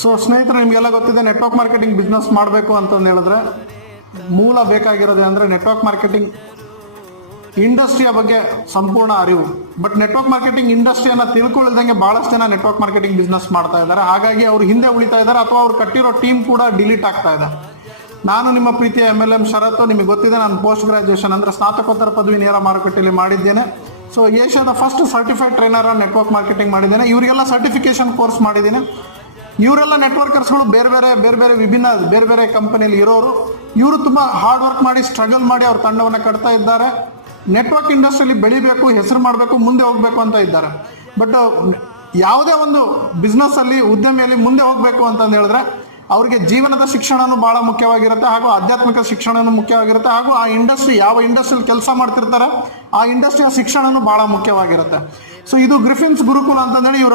So ಸ್ನೇಹಿತರೆ, ನಿಮಗೆಲ್ಲ ಗೊತ್ತಿದೆ ನೆಟ್ವರ್ಕ್ ಮಾರ್ಕೆಟಿಂಗ್ ಬಿಸ್ನೆಸ್ ಮಾಡಬೇಕು ಅಂತಂದು ಹೇಳಿದ್ರೆ ಮೂಲ ಬೇಕಾಗಿರೋದೇ ಅಂದರೆ ನೆಟ್ವರ್ಕ್ ಮಾರ್ಕೆಟಿಂಗ್ ಇಂಡಸ್ಟ್ರಿಯ ಬಗ್ಗೆ ಸಂಪೂರ್ಣ ಅರಿವು. ಬಟ್ ನೆಟ್ವರ್ಕ್ ಮಾರ್ಕೆಟಿಂಗ್ ಇಂಡಸ್ಟ್ರಿಯನ್ನು ತಿಳ್ಕೊಳ್ಳಿದಂಗೆ ಭಾಳಷ್ಟು ಜನ ನೆಟ್ವರ್ಕ್ ಮಾರ್ಕೆಟಿಂಗ್ ಬಿಸ್ನೆಸ್ ಮಾಡ್ತಾ ಇದ್ದಾರೆ. ಹಾಗಾಗಿ ಅವ್ರು ಹಿಂದೆ ಉಳಿತಾ ಇದ್ದಾರೆ ಅಥವಾ ಅವ್ರು ಕಟ್ಟಿರೋ ಟೀಮ್ ಕೂಡ ಡಿಲೀಟ್ ಆಗ್ತಾ ಇದೆ. ನಾನು ನಿಮ್ಮ ಪ್ರೀತಿಯ MLM ಶರತ್. ನಿಮಗೆ ಗೊತ್ತಿದೆ, ನಾನು ಪೋಸ್ಟ್ ಗ್ರಾಜುಯೇಷನ್ ಅಂದರೆ ಸ್ನಾತಕೋತ್ತರ ಪದವಿ ನೇರ ಮಾರುಕಟ್ಟೆಯಲ್ಲಿ ಮಾಡಿದ್ದೇನೆ. ಸೊ ಏಷ್ಯಾದ first certified trainer on network marketing ಮಾಡಿದ್ದೇನೆ. ಇವರಿಗೆಲ್ಲ ಸರ್ಟಿಫಿಕೇಶನ್ ಕೋರ್ಸ್ ಮಾಡಿದ್ದೀನಿ. ಇವರೆಲ್ಲ ನೆಟ್ವರ್ಕರ್ಸ್ಗಳು ಬೇರೆ ಬೇರೆ ಕಂಪನಿಯಲ್ಲಿ ಇರೋರು. ಇವರು ತುಂಬ ಹಾರ್ಡ್ ವರ್ಕ್ ಮಾಡಿ ಸ್ಟ್ರಗಲ್ ಮಾಡಿ ಅವ್ರ ತಂಡವನ್ನು ಕಟ್ತಾ ಇದ್ದಾರೆ. ನೆಟ್ವರ್ಕ್ ಇಂಡಸ್ಟ್ರಿಯಲ್ಲಿ ಬೆಳಿಬೇಕು, ಹೆಸರು ಮಾಡಬೇಕು, ಮುಂದೆ ಹೋಗಬೇಕು ಅಂತ ಇದ್ದಾರೆ. ಬಟ್ ಯಾವುದೇ ಒಂದು ಬಿಸ್ನೆಸ್ಸಲ್ಲಿ ಉದ್ಯಮಿಯಲ್ಲಿ ಮುಂದೆ ಹೋಗಬೇಕು ಅಂತಂದು ಹೇಳಿದ್ರೆ ಅವ್ರಿಗೆ ಜೀವನದ ಶಿಕ್ಷಣನೂ ಭಾಳ ಮುಖ್ಯವಾಗಿರುತ್ತೆ, ಹಾಗೂ ಆಧ್ಯಾತ್ಮಿಕ ಶಿಕ್ಷಣನೂ ಮುಖ್ಯವಾಗಿರುತ್ತೆ, ಹಾಗೂ ಆ ಇಂಡಸ್ಟ್ರಿ ಯಾವ ಇಂಡಸ್ಟ್ರಿಯಲ್ಲಿ ಕೆಲಸ ಮಾಡ್ತಿರ್ತಾರೆ ಆ ಇಂಡಸ್ಟ್ರಿಯ ಶಿಕ್ಷಣನೂ ಭಾಳ ಮುಖ್ಯವಾಗಿರುತ್ತೆ. ಸೊ ಇದು ಗ್ರಿಫಿನ್ಸ್ ಗುರುಕುಲ ಅಂತಂದೇಳಿ ಇವರೆಲ್ಲ